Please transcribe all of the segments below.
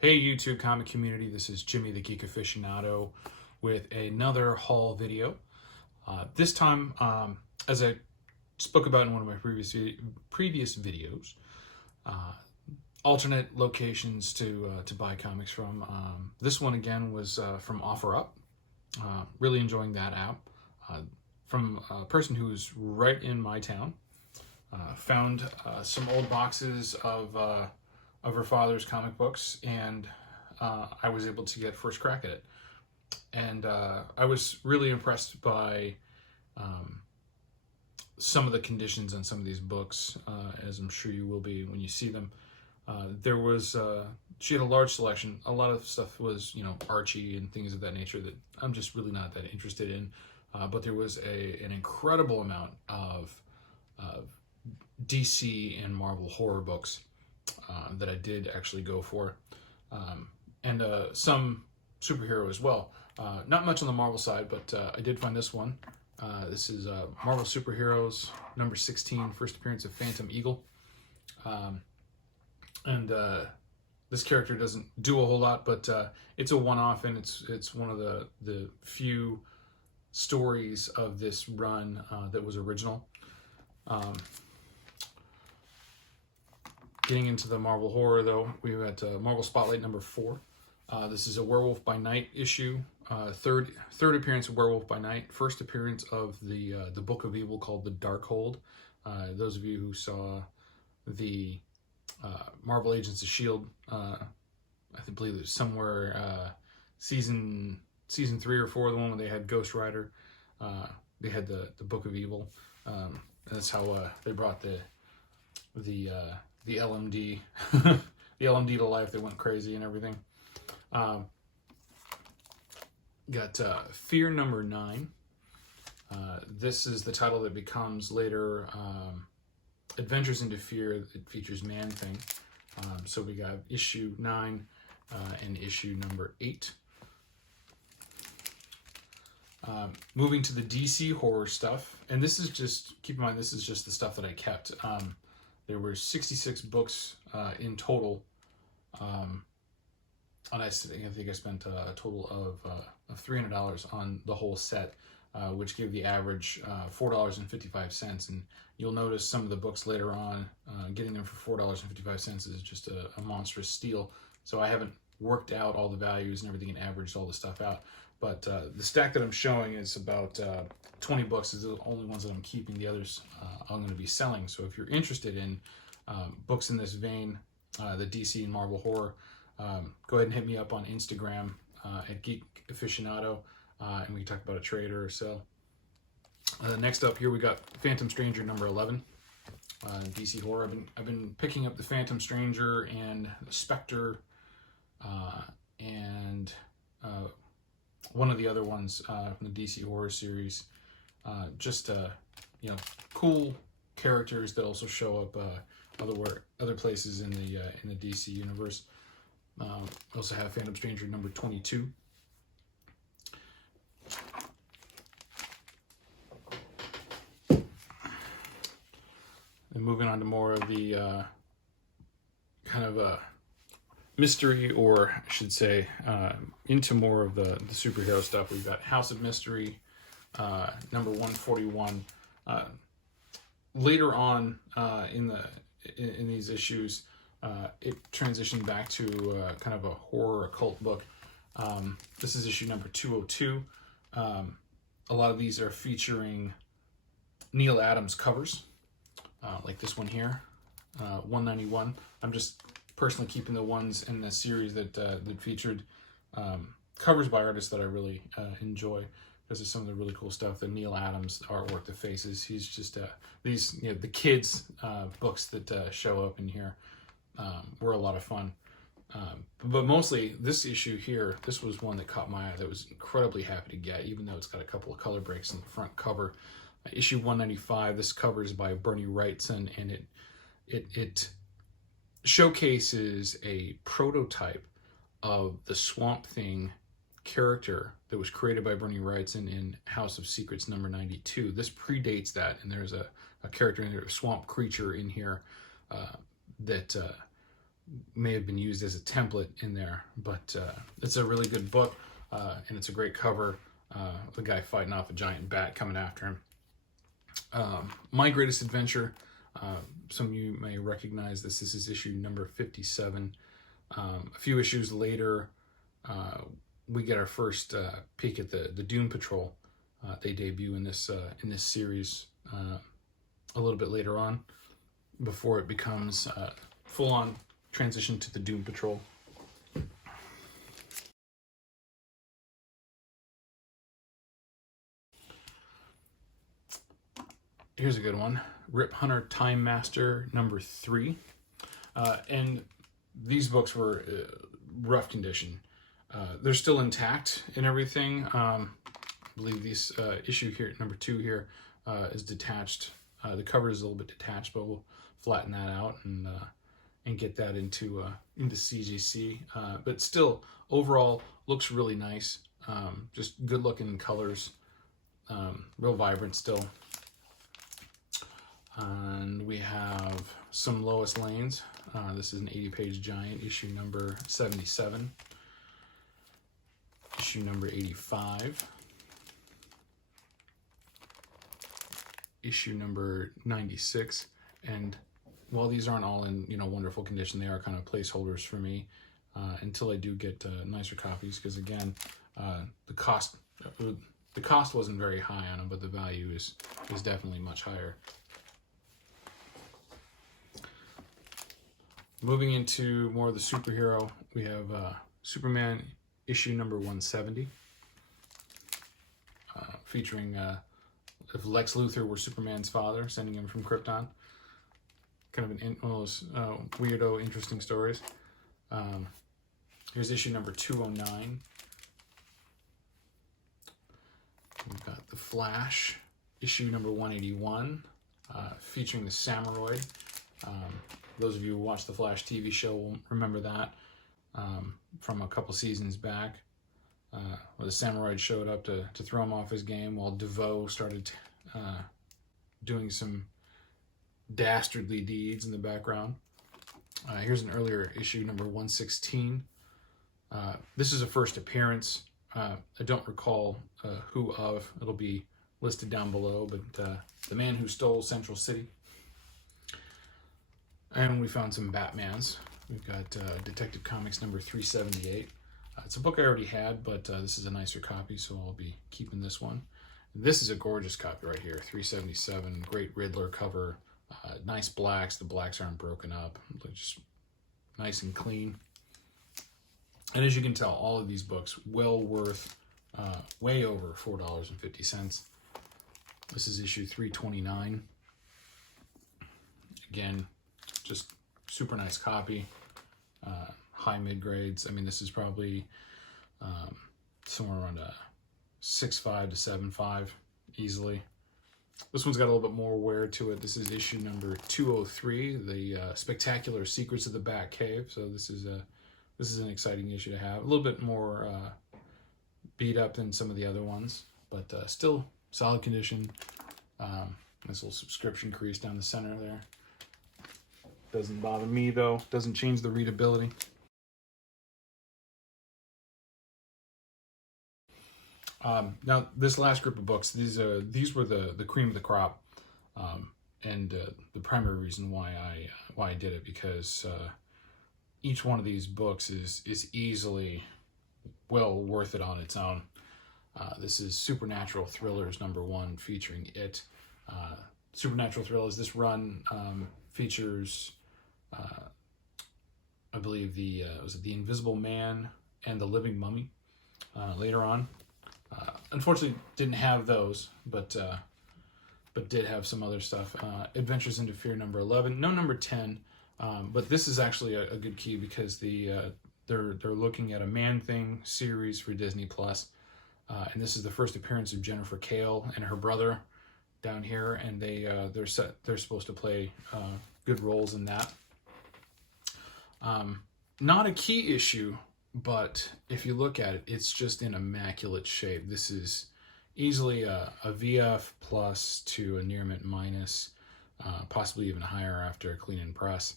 Hey YouTube comic community, this is Jimmy the Geek Aficionado with another haul video. This time, as I spoke about in one of my previous videos, alternate locations to buy comics from. This one again was from OfferUp. Really enjoying that app. From a person who's right in my town. Found some old boxes of her father's comic books, and I was able to get first crack at it. And I was really impressed by some of the conditions on some of these books, as I'm sure you will be when you see them. She had a large selection. A lot of stuff was, Archie and things of that nature that I'm just really not that interested in. But there was an incredible amount of DC and Marvel horror books that I did actually go for, and some superhero as well. Not much on the Marvel side, but I did find this one. This is Marvel Superheroes number 16, first appearance of Phantom Eagle. And this character doesn't do a whole lot, but it's a one-off, and it's one of the few stories of this run that was original. Getting into the Marvel horror, though, we've got Marvel Spotlight number 4. This is a Werewolf by Night issue. Third appearance of Werewolf by Night. First appearance of the Book of Evil called the Darkhold. Those of you who saw the Marvel Agents of S.H.I.E.L.D., I believe it was somewhere season 3 or 4, the one where they had Ghost Rider. They had the Book of Evil. That's how they brought the LMD, the LMD to life. They went crazy and everything. Got Fear number 9. This is the title that becomes later Adventures into Fear. It features Man-Thing. So we got issue 9 and issue number 8. Moving to the DC horror stuff, and this is just, keep in mind, this is just the stuff that I kept. There were 66 books in total, and I think I spent a total of $300 on the whole set, which gave the average $4.55. And you'll notice some of the books later on, getting them for $4.55 is just a monstrous steal. So I haven't worked out all the values and everything and averaged all the stuff out. But the stack that I'm showing is about 20 books. Is the only ones that I'm keeping. The others I'm going to be selling. So if you're interested in books in this vein, the DC and Marvel horror, go ahead and hit me up on Instagram at Geek Aficionado, and we can talk about a trade or so. Next up here we got Phantom Stranger number 11, DC horror. I've been picking up the Phantom Stranger and Spectre, and one of the other ones from the DC horror series. Just cool characters that also show up other places in the DC universe. Also have Phantom Stranger number 22. And moving on to more of the kind of mystery, or I should say, into more of the superhero stuff. We've got House of Mystery, number 141. Later on in these issues, it transitioned back to kind of a horror occult book. This is issue number 202. A lot of these are featuring Neil Adams covers, like this one here, 191. I'm just personally keeping the ones in the series that featured covers by artists that I really enjoy, because of some of the really cool stuff. The Neil Adams artwork, the faces. He's just these the kids books that show up in here were a lot of fun. But mostly this issue here, this was one that caught my eye. That I was incredibly happy to get, even though it's got a couple of color breaks in the front cover. Issue 195. This cover is by Bernie Wrightson, and it showcases a prototype of the Swamp Thing character that was created by Bernie Wrightson in House of Secrets number 92. This predates that, and there's a character in there, a swamp creature in here that may have been used as a template in there, but it's a really good book, and it's a great cover. The guy fighting off a giant bat coming after him. My Greatest Adventure, some of you may recognize this. This is issue number 57. A few issues later, we get our first peek at the Doom Patrol. They debut in this series a little bit later on, before it becomes full-on transition to the Doom Patrol. Here's a good one. Rip Hunter Time Master number 3. And these books were rough condition. They're still intact and everything. I believe this issue here, number 2 here, is detached. The cover is a little bit detached, but we'll flatten that out and get that into CGC. But still, overall, looks really nice. Just good looking colors, real vibrant still. And we have some Lois Lanes. This is an 80-page giant, issue number 77. Issue number 85. Issue number 96. And while these aren't all in wonderful condition, they are kind of placeholders for me until I do get nicer copies. Because again, the cost wasn't very high on them, but the value is definitely much higher. Moving into more of the superhero, we have Superman issue number 170, featuring if Lex Luthor were Superman's father, sending him from Krypton. Kind of one of those weirdo, interesting stories. Here's issue number 209. We've got The Flash, issue number 181, featuring the Samuroid. Those of you who watched the Flash TV show will remember that from a couple seasons back, where the Samuroid showed up to throw him off his game while DeVoe started doing some dastardly deeds in the background. Here's an earlier issue, number 116. This is a first appearance. I don't recall who of. It'll be listed down below, but the man who stole Central City. And we found some Batmans. We've got Detective Comics number 378. It's a book I already had, but this is a nicer copy, so I'll be keeping this one. This is a gorgeous copy right here, 377. Great Riddler cover. Nice blacks. The blacks aren't broken up. Just nice and clean. And as you can tell, all of these books well worth way over $4.50. This is issue 329. Again, just super nice copy. High mid grades. I mean, this is probably somewhere around a 6.5 to 7.5 easily. This one's got a little bit more wear to it. This is issue number 203, the Spectacular Secrets of the Bat Cave. So this is an exciting issue to have. A little bit more beat up than some of the other ones, but still solid condition. Nice little subscription crease down the center there. Doesn't bother me though. Doesn't change the readability. Now this last group of books, these were the cream of the crop, and the primary reason why I did it, because each one of these books is easily well worth it on its own. This is Supernatural Thrillers number 1, featuring It. Supernatural Thrillers. This run features, I believe was it the Invisible Man and the Living Mummy later on. Unfortunately, didn't have those, but did have some other stuff. Adventures into Fear number 11, no number 10, but this is actually a good key because they're looking at a Man-Thing series for Disney Plus, and this is the first appearance of Jennifer Kale and her brother down here, and they're supposed to play good roles in that. Not a key issue, but if you look at it, it's just in immaculate shape. This is easily a VF plus to a near mint minus, possibly even higher after a clean and press.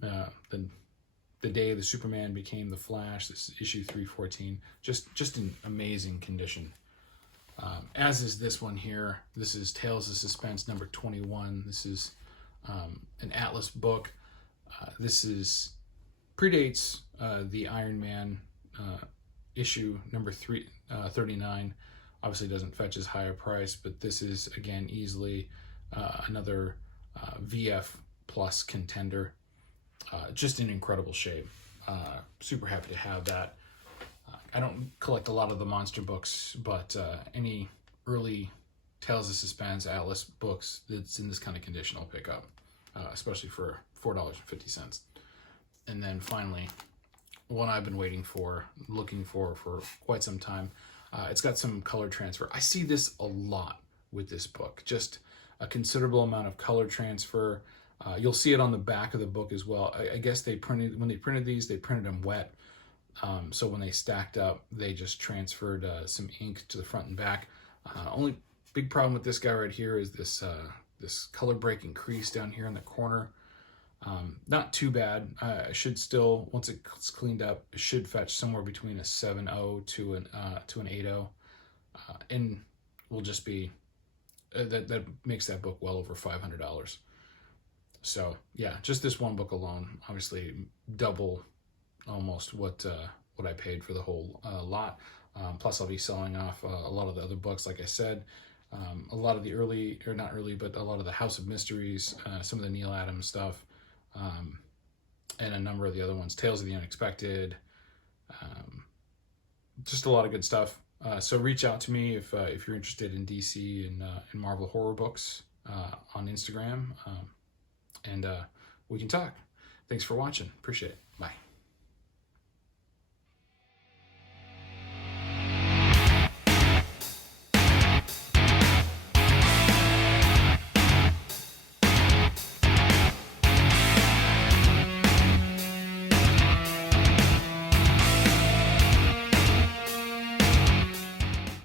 The The Day the Superman Became the Flash. This is issue 314. Just in amazing condition. As is this one here. This is Tales of Suspense number 21. This is an Atlas book. This is predates the Iron Man issue number 39. Obviously doesn't fetch as high a price, but this is, again, easily another VF plus contender. Just in incredible shape. Super happy to have that. I don't collect a lot of the monster books, but any early Tales of Suspense Atlas books that's in this kind of condition I'll pick up, especially for $4.50. And then finally, one I've been looking for quite some time. It's got some color transfer. I see this a lot with this book. Just a considerable amount of color transfer. You'll see it on the back of the book as well. I guess when they printed these, they printed them wet. So when they stacked up, they just transferred some ink to the front and back. Only big problem with this guy right here is this color breaking crease down here in the corner. Not too bad. I should still, once it's cleaned up, it should fetch somewhere between a 7.0 to an 8.0, and will just be that makes that book well over $500. So yeah, just this one book alone, obviously double almost what I paid for the whole lot. Plus I'll be selling off a lot of the other books, like I said. A lot of the not early, but a lot of the House of Mysteries, some of the Neil Adams stuff, and a number of the other ones, Tales of the Unexpected, just a lot of good stuff. So reach out to me if you're interested in DC and Marvel horror books on Instagram, and we can talk. Thanks for watching. Appreciate it. Bye.